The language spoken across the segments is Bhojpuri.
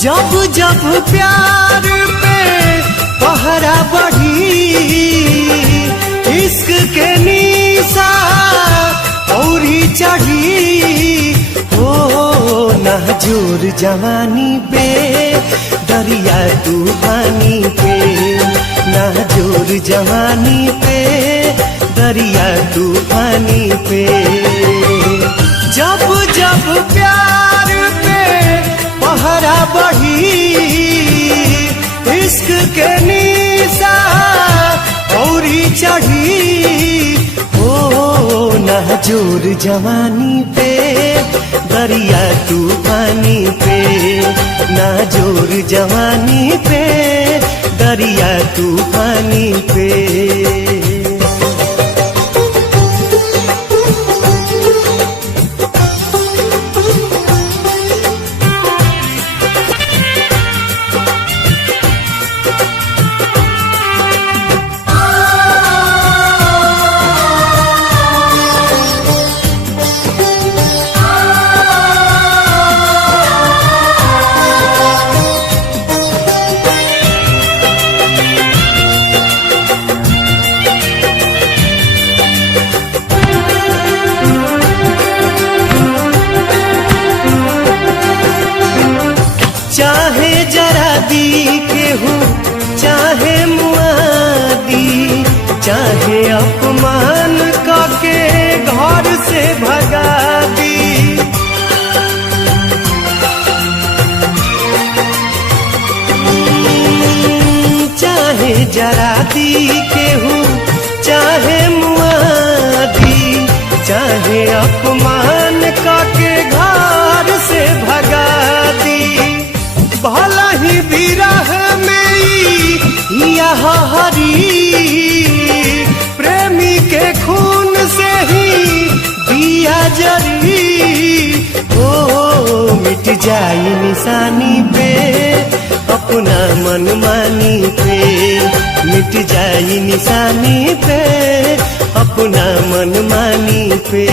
जब जब प्यार पे पहरा बढ़ी, इश्क के निशा औरी चढ़ी, हो नाजुर जवानी पे दरिया तूफानी पे, नाजुर जवानी पे दरिया तूफानी पे। जब जब प्यार पे पहरा बढ़ी, इश्क के निशा औरी चढ़ी, ओ नाजुर जवानी पे दरिया तूफानी पे, नाजुर जवानी पे दरिया तूफानी पे। चाहे जरा दी के हूँ, चाहे मुआदी, चाहे अपमान करके घर से भगा दी, चाहे जरा दी के हूँ, चाहे मुआदी, चाहे अपमान करके घर से भगा दी। भला ही विरह में यह हरी, प्रेमी के खून से ही दिया जरी, ओ मिट जाई निशानी पे अपना मनमानी पे, मिट जाई निशानी पे अपना मनमानी पे।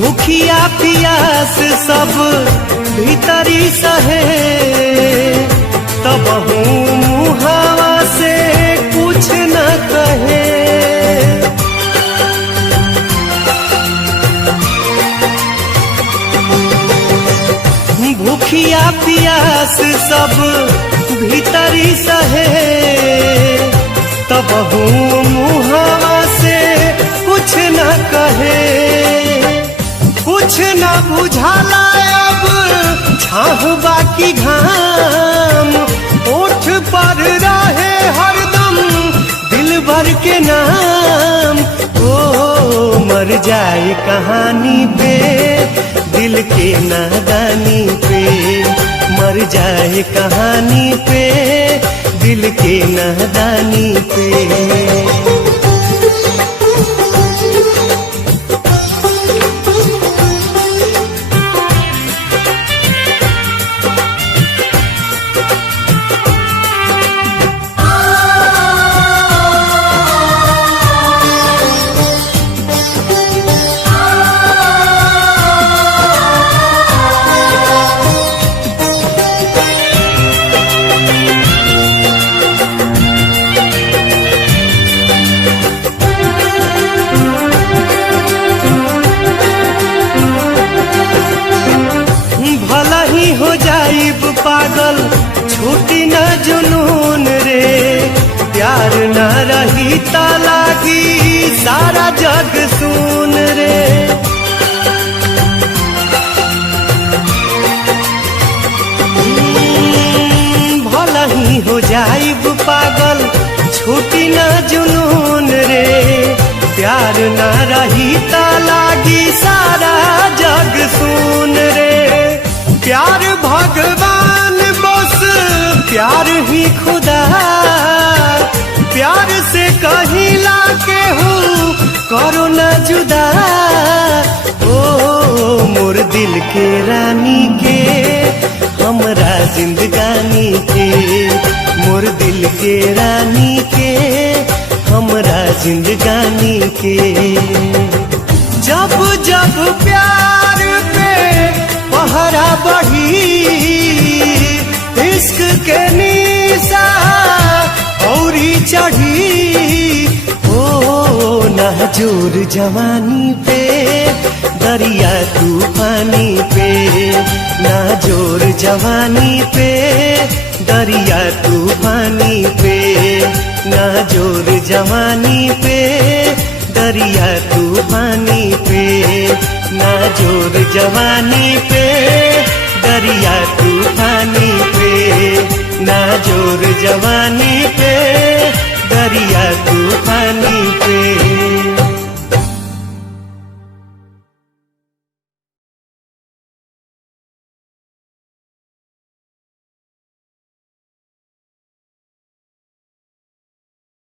भूखिया पियास सब भीतरी सहे, तब हूँ मुहावा से कुछ न कहे। भूखिया पियास सब भीतरी सहे, तब हूँ मुहावा से कुछ न कहे। कुछ न बुझाला अब छाह बाकी घाम, ओठ पर रहे हरदम दिल भर के नाम, ओ मर जाए कहानी पे दिल के नादानी पे, मर जाए कहानी पे दिल के नादानी पे। हो जाइब पागल छूटी न जुनून रे, प्यार न रही ता लागी सारा जग सुन रे। भला ही हो जाइब पागल छूटी न जुनून रे, प्यार न रही ता लागी सारा जग सुन रे। प्यार भगवान बस प्यार ही खुदा, प्यार से कहिला के हूँ करो न जुदा। ओ मोर दिल के रानी के हमरा जिंदगानी के, मोर दिल के रानी के हमरा जिंदगानी के। जब जब प्यार पे पहरा बढ़ी इश्क के निशा औरी चढ़ी। ओ नाजुर जवानी पे दरिया तूफानी पे, नाजुर जवानी पे दरिया तूफानी पे, नाजुर जवानी पे दरिया तूफानी पे, नाजुर जवानी पे दरिया तूफानी पे, नाजुर जवानी पे दरिया